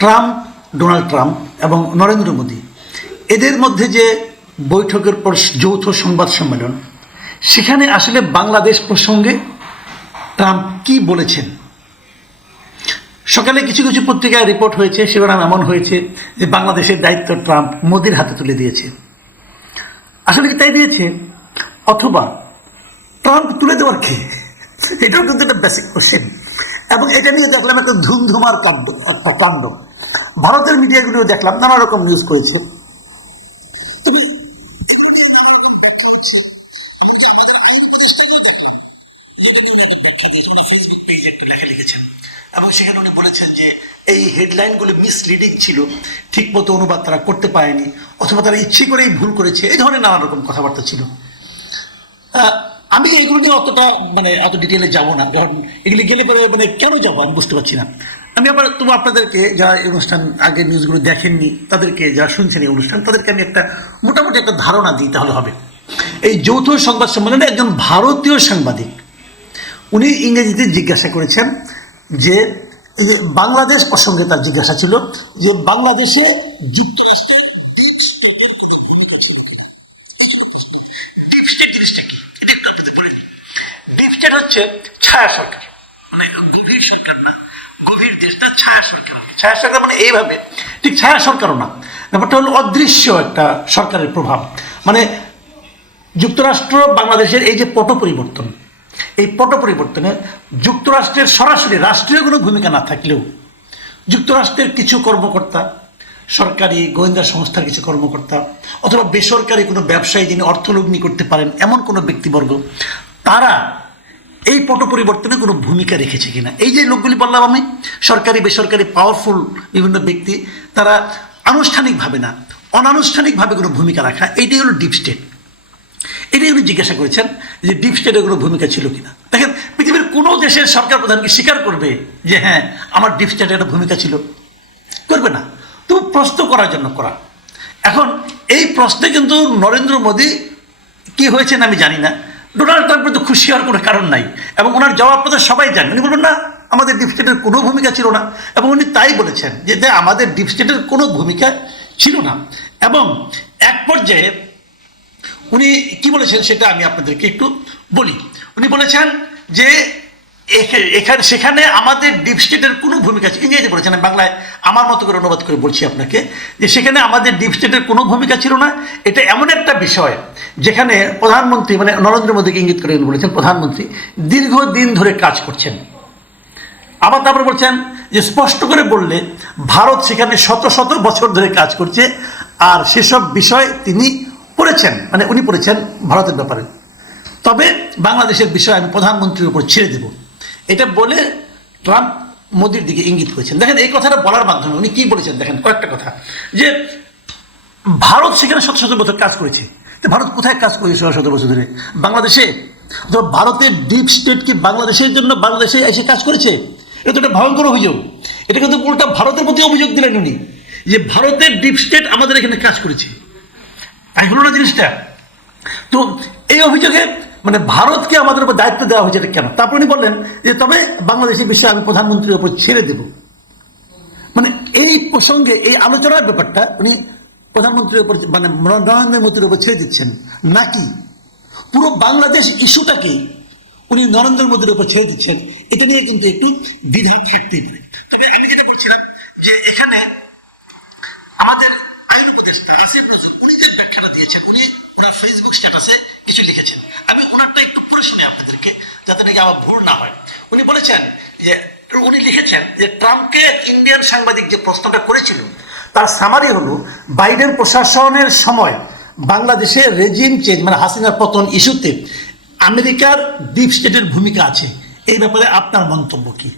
Trump, Donald Trump এবং নরেন্দ্র মোদী এদের মধ্যে যে বৈঠকের পর যৌথ সংবাদ সম্মেলন, সেখানে আসলে বাংলাদেশ প্রসঙ্গে ট্রাম্প কি বলেছেন? সকালে কিছু কিছু পত্রিকায় রিপোর্ট হয়েছে, শিরোনাম এমন হয়েছে যে বাংলাদেশের দায়িত্ব ট্রাম্প মোদির হাতে তুলে দিয়েছে। আসলে কি তাই দিয়েছে, অথবা ট্রাম্প তুলে দেওয়ার কে? এটাও কিন্তু একটা বেসিক কোশ্চেন। এবং এটা নিয়ে দেখলাম একটা ধুমধুমার কাণ্ড। ভারতের মিডিয়াগুলো দেখলাম নানা রকম নিউজ করেছে। এবং সেখানে উনি বলেছেন যে এই হেডলাইনগুলো মিসলিডিং ছিল, ঠিক মতো অনুবাদ তারা করতে পারেনি, অথবা তারা ইচ্ছে করেই ভুল করেছে, এই ধরনের নানা রকম কথাবার্তা ছিল। আমি এগুলো নিয়ে অতটা এত ডিটেলে যাবো না, কারণ এগুলি গেলে পরে কেন যাবো আমি বুঝতে পারছি না। আমি আবার তবু আপনাদেরকে যারা এই অনুষ্ঠান আগে নিউজগুলো দেখেননি, তাদেরকে যারা শুনছেন এই অনুষ্ঠান, তাদেরকে আমি একটা মোটামুটি একটা ধারণা দিই, তাহলে হবে। এই যৌথ সংবাদ সম্মেলনে একজন ভারতীয় সাংবাদিক উনি ইংরেজিতে জিজ্ঞাসা করেছেন যে বাংলাদেশ প্রসঙ্গে তার জিজ্ঞাসা ছিল যে বাংলাদেশে যুক্তরাষ্ট্রের ডিপ স্টেট জিনিসটা কি, এটা একটু আপনাদের বলেন। ডিপ স্টেট হচ্ছে ছায়া সরকার, গভীর সরকার না, গভীর দেশ না, ছায়া সরকার। ছায়া সরকার এইভাবে, ঠিক ছায়া সরকারও না, ব্যাপারটা হলো অদৃশ্য একটা সরকারের প্রভাব। যুক্তরাষ্ট্র বাংলাদেশের এই যে পট পরিবর্তন, এই পট পরিবর্তনে যুক্তরাষ্ট্রের সরাসরি রাষ্ট্রীয় কোনো ভূমিকা না থাকলেও যুক্তরাষ্ট্রের কিছু কর্মকর্তা, সরকারি গোয়েন্দা সংস্থার কিছু কর্মকর্তা, অথবা বেসরকারি কোনো ব্যবসায়ী যিনি অর্থলগ্নি করতে পারেন এমন কোনো ব্যক্তিবর্গ, তারা এই পট পরিবর্তনে কোনো ভূমিকা রেখেছে কিনা। এই যে লোকগুলি বললাম আমি, সরকারি বেসরকারি পাওয়ারফুল বিভিন্ন ব্যক্তি, তারা আনুষ্ঠানিকভাবে না, অনানুষ্ঠানিকভাবে কোনো ভূমিকা রাখা, এইটাই হলো ডিপ স্টেট। এটাই উনি জিজ্ঞাসা করেছেন যে ডিপ স্টেটের কোনো ভূমিকা ছিল কিনা। দেখেন, পৃথিবীর কোনো দেশের সরকার প্রধানকে স্বীকার করবে যে হ্যাঁ আমার ডিপ স্টেটের একটা ভূমিকা ছিল? করবে না। তো প্রশ্ন করার জন্য করা। এখন এই প্রশ্নে কিন্তু নরেন্দ্র মোদী কি হয়েছেন আমি জানি না, ডোনাল্ড ট্রাম্পের তো খুশি হওয়ার কোনো কারণ নাই, এবং ওনার জবাব তো সবাই জানেন। উনি বলবেন না আমাদের ডিপ স্টেটের কোনো ভূমিকা ছিল না, এবং উনি তাই বলেছেন যে আমাদের ডিপ স্টেটের কোনো ভূমিকা ছিল না। এবং এক পর্যায়ে উনি কি বলেছেন সেটা আমি আপনাদেরকে একটু বলি। উনি বলেছেন যে সেখানে আমাদের ডিপ স্টেটের কোনো ভূমিকা, ইংরেজি বলেছেন, আমি বাংলায় আমার মতো করে অনুবাদ করে বলছি আপনাকে, যে সেখানে আমাদের ডিপ স্টেটের কোনো ভূমিকা ছিল না। এটা এমন একটা বিষয় যেখানে প্রধানমন্ত্রী নরেন্দ্র মোদীকে ইঙ্গিত করে বলেছেন প্রধানমন্ত্রী দীর্ঘদিন ধরে কাজ করছেন। আবার তারপরে বলছেন যে স্পষ্ট করে বললে ভারত সেখানে শত শত বছর ধরে কাজ করছে, আর সেসব বিষয় তিনি পড়েছেন, উনি পড়েছেন ভারতের ব্যাপারে, তবে বাংলাদেশের বিষয় আমি প্রধানমন্ত্রীর উপর ছেড়ে দেব। এটা বলে ট্রাম্প মোদির দিকে ইঙ্গিত করেছেন। দেখেন, এই কথাটা বলার মাধ্যমে উনি কি বলেছেন, দেখেন কয়েকটা কথা, যে ভারত সেখানে শত শত বছর কাজ করেছে। ভারত কোথায় কাজ করেছে শত শত বছর ধরে? বাংলাদেশে। তো ভারতের ডিপ স্টেট কি বাংলাদেশের জন্য বাংলাদেশে এসে কাজ করেছে? এটা তো একটা ভয়ঙ্কর অভিযোগ। এটা কিন্তু উল্টা ভারতের প্রতি অভিযোগ দিলেন উনি, যে ভারতের ডিপ স্টেট আমাদের এখানে কাজ করেছে। তাই হলো না জিনিসটা? তো এই অভিযোগে ভারতকে আমাদের উপর দায়িত্ব দেওয়া হয়েছে, এটা কেন? তারপর উনি বললেন যে তবে বাংলাদেশের বিষয়ে আমি প্রধানমন্ত্রীর উপর ছেড়ে দেব। এই প্রসঙ্গে এই আলোচনার ব্যাপারটা উনি প্রধানমন্ত্রীর উপর নরেন্দ্র মোদীর উপর ছেড়ে দিচ্ছেন, নাকি পুরো বাংলাদেশ ইস্যুটাকে উনি নরেন্দ্র মোদীর উপর ছেড়ে দিচ্ছেন, এটা নিয়ে কিন্তু একটু দ্বিধা থাকতেই পারে। তবে আমি যেটা বলছিলাম যে এখানে আমাদের আইন উপদেষ্টা আসিফ নজরুল উনি যে ব্যাখ্যাটা দিয়েছেন, উনি ওনার ফেসবুক স্ট্যাটাসে কিছু লিখেছেন, আমি ওনারটা একটু পড়ে শুনে আপনাদেরকে, যাতে নাকি আমার ভুল না হয়। উনি বলেছেন যে উনি লিখেছেন যে ট্রাম্পকে ইন্ডিয়ান সাংবাদিক যে প্রশ্নটা করেছিল তার সামারি হলো বাইডেন প্রশাসনের সময় বাংলাদেশে রেজিম চেঞ্জ হাসিনার পতন ইস্যুতে আমেরিকার ডিপ স্টেটের ভূমিকা আছে, এই ব্যাপারে আপনার মন্তব্য কি?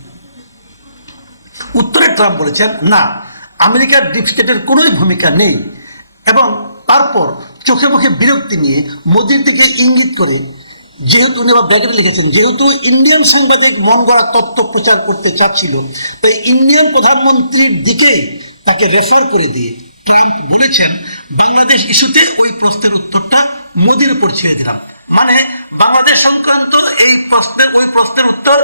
উত্তরে ট্রাম্প বলেছেন না, আমেরিকার ডিপ স্টেটের কোনোই ভূমিকা নেই, এবং তারপর চোখে মুখে বিরক্তি নিয়ে মোদির দিকে ইঙ্গিত করে, যেহেতু উনি আবার ব্যাগেটে লিখেছেন, যেহেতু ইন্ডিয়ান সাংবাদিক মন গড়া তথ্য প্রচার করতে চাচ্ছিল, তাই ইন্ডিয়ান প্রধানমন্ত্রীর দিকে তাকে রেফার করে দিয়ে ট্রাম্প বলেছেন বাংলাদেশ ইস্যুতে ওই প্রশ্নের উত্তরটা মোদির উপর ছেড়ে দিলাম। বাংলাদেশ সংক্রান্ত এই প্রশ্নের উত্তর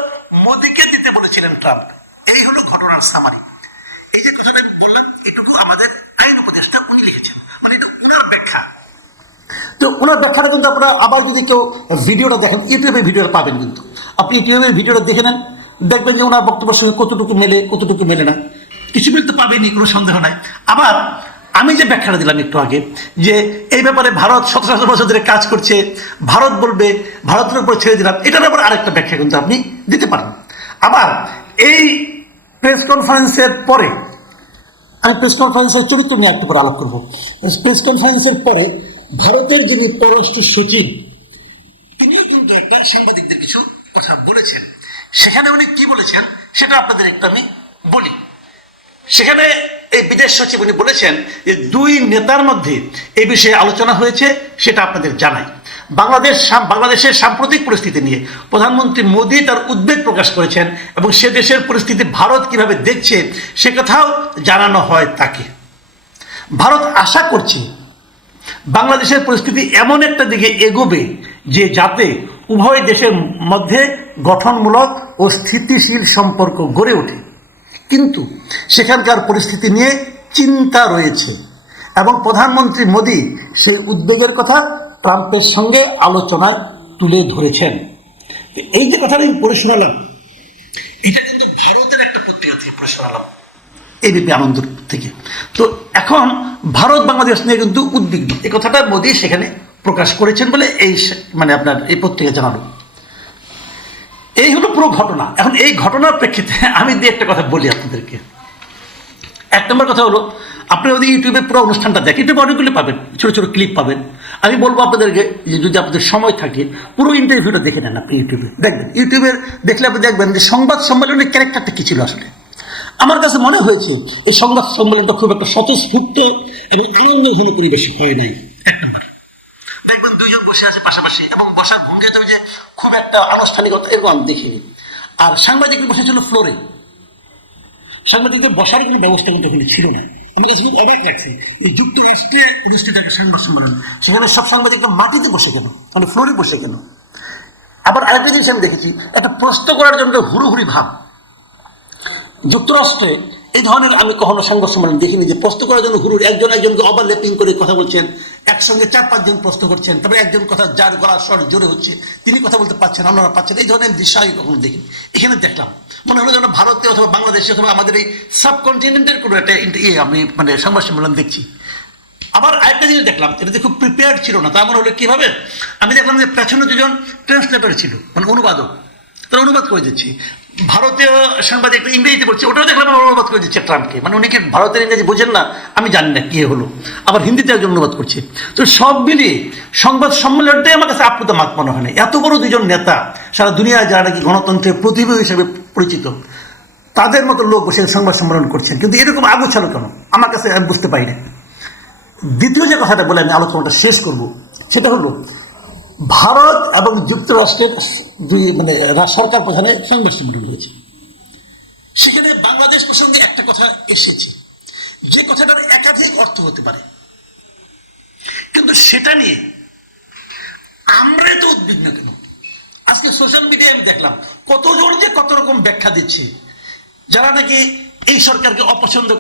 মোদিকে দিতে বলেছিলেন ট্রাম্প। এই হলো ঘটনার সামারি। এই যে কথাটা আমাদের আইন উপদেষ্টা উনি লিখেছেন, মানে এটা ওনার ব্যাখ্যা। তো ওনার ব্যাখ্যাটা কিন্তু আপনারা আবার যদি কেউ ভিডিওটা দেখেন, ইউটিউবে ভিডিওটা পাবেন, কিন্তু আপনি ইউটিউবের ভিডিওটা দেখে নেন, দেখবেন যে ওনার বক্তব্যের সঙ্গে কতটুকু মেলে কতটুকু মেলে না, কিছু কিন্তু পাবেনই, কোনো সন্দেহ নাই। আবার আমি যে ব্যাখ্যাটা দিলাম একটু আগে, যে এই ব্যাপারে ভারত 17 বছর ধরে কাজ করছে, ভারত বলবে ভারতের উপর ছেড়ে দিলাম, এটার ব্যাপারে আরেকটা ব্যাখ্যা কিন্তু আপনি দিতে পারেন। আবার এই প্রেস কনফারেন্সের পরে, আমি প্রেস কনফারেন্সের চরিত্র নিয়ে একটু পরে আলাপ করবো। প্রেস কনফারেন্সের পরে ভারতের যিনি পররাষ্ট্র সচিব, তিনিও কিন্তু একটা সাংবাদিকদের কিছু কথা বলেছেন। সেখানে উনি কি বলেছেন সেটা আপনাদের একটু আমি বলি। সেখানে এই বিদেশ সচিব উনি বলেছেন যে দুই নেতার মধ্যে এই বিষয়ে আলোচনা হয়েছে, সেটা আপনাদের জানাই। বাংলাদেশের সাম্প্রতিক পরিস্থিতি নিয়ে প্রধানমন্ত্রী মোদী তার উদ্বেগ প্রকাশ করেছেন এবং সে দেশের পরিস্থিতি ভারত কিভাবে দেখছে সে কথাও জানানো হয় তাকে। ভারত আশা করছে বাংলাদেশের পরিস্থিতি এমন একটা দিকে এগোবে যে যাতে উভয় দেশের মধ্যে গঠনমূলক ও স্থিতিশীল সম্পর্ক গড়ে ওঠে, কিন্তু সেখানকার পরিস্থিতি নিয়ে চিন্তা রয়েছে এবং প্রধানমন্ত্রী মোদী সেই উদ্বেগের কথা ট্রাম্পের সঙ্গে আলোচনায় তুলে ধরেছেন। এই যে কথাটা আমি পড়ে শোনালাম, এটা কিন্তু ভারতের একটা পত্রিকা থেকে পড়ে শোনালাম, এবিপি আনন্দ থেকে। তো এখন ভারত বাংলাদেশ নিয়ে কিন্তু উদ্বিগ্ন, এই কথাটা মোদী সেখানে প্রকাশ করেছেন বলে এই মানে আপনার এই পত্রিকা জানালো। এই হলো পুরো ঘটনা। এখন এই ঘটনার প্রেক্ষিতে আমি দিয়ে একটা কথা বলি আপনাদেরকে। এক নম্বর কথা হলো, আপনি যদি ইউটিউবে পুরো অনুষ্ঠানটা দেখেন, ইউটিউবে অনেকগুলি পাবেন, ছোটো ছোটো ক্লিপ পাবেন। আমি বলবো আপনাদেরকে যে যদি আপনাদের সময় থাকে পুরো ইন্টারভিউটা দেখে নেন, আপনি ইউটিউবে দেখবেন। ইউটিউবে দেখলে আপনি দেখবেন যে সংবাদ সম্মেলনের ক্যারেক্টারটা কী ছিল আসলে। আমার কাছে মনে হয়েছে এই সংবাদ সম্মেলনটা খুব একটা স্বতঃস্ফূর্ত এবং আনন্দঘন পরিবেশে হয় নাই। এক নম্বর দেখবেন দুইজন বসে আছে পাশাপাশি এবং বসার ভঙ্গিতে যে খুব একটা আনুষ্ঠানিকতা এরকম আমি দেখিনি। আর সাংবাদিক বসেছিল ফ্লোরে, সাংবাদিকদের বসার কোনো ব্যবস্থা কিন্তু এখানে ছিল না। আমি কাছে খুব অবাক লাগছে, এই যুক্তরাষ্ট্রে অনুষ্ঠিত একটা সংবাদ সম্মেলন, সেখানে সব সাংবাদিকরা মাটিতে বসে কেন, মানে ফ্লোরে বসে কেন। আবার আরেকটা জিনিস আমি দেখেছি, একটা প্রশ্ন করার জন্য হুড়োহুড়ি ভাব। যুক্তরাষ্ট্রে এই ধরনের আমি কখনো সংবাদ সম্মেলন দেখিনি যে প্রশ্ন করার জন্য একজন একজনকে ওভারল্যাপিং করে কথা বলছেন, একসঙ্গে 4-5 জন প্রশ্ন করছেন, তারপরে একজন কথা যার গলার স্বর জোরে হচ্ছে তিনি কথা বলতে পারছেন, অন্যরা পাচ্ছেন। এই ধরনের দৃশ্য আমি কখনো দেখিনি। এখানে দেখলাম মনে হলো যেন ভারতে অথবা বাংলাদেশে অথবা আমাদের এই সাবকন্টিনেন্টের কোনো একটা আমি মানে সংবাদ সম্মেলন দেখছি। আবার আরেকটা জিনিস দেখলাম, এটাতে খুব প্রিপেয়ার্ড ছিল না। তা মনে হলো কিভাবে, আমি দেখলাম যে পেছনে দুজন ট্রান্সলেটর ছিল, মানে অনুবাদক, তারা অনুবাদ করে দিচ্ছি। ভারতীয় সাংবাদিক ইংরেজিতে বলছে, ওটাও দেখলাম অনুবাদ করে দিচ্ছে ট্রাম্পকে, মানে উনি কি ভারতের ইংরেজি বোঝেন না আমি জানি না কি হলো। আবার হিন্দিতে একজন অনুবাদ করছে। তো সব মিলিয়ে সংবাদ সম্মেলনটাই আমার কাছে আপ্লুত মাত মনে হয় না। এত বড় দুজন নেতা, সারা দুনিয়ায় যারা নাকি গণতন্ত্রের প্রতিভা হিসেবে পরিচিত, তাদের মতো লোক বসে সংবাদ সম্মেলন করছেন, কিন্তু এরকম আগুছালো কেন আমার কাছে আমি বুঝতে পারি না। দ্বিতীয় যে কথাটা বলে আমি আলোচনাটা শেষ করব, সেটা হলো ভারত এবং যুক্তরাষ্ট্রের দুই মানে সরকার প্রধানের সংবাদ সম্মেলন হয়েছে। সেখানে বাংলাদেশ প্রসঙ্গে একটা কথা এসেছে, যে কথাটার একাধিক অর্থ হতে পারে, কিন্তু সেটা নিয়ে আমরা তো উদ্বিগ্ন কেন? আজকে সোশ্যাল মিডিয়ায় আমি দেখলাম কতজন যে কত রকম ব্যাখ্যা দিচ্ছে, যারা নাকি এই সরকারকে অপছন্দ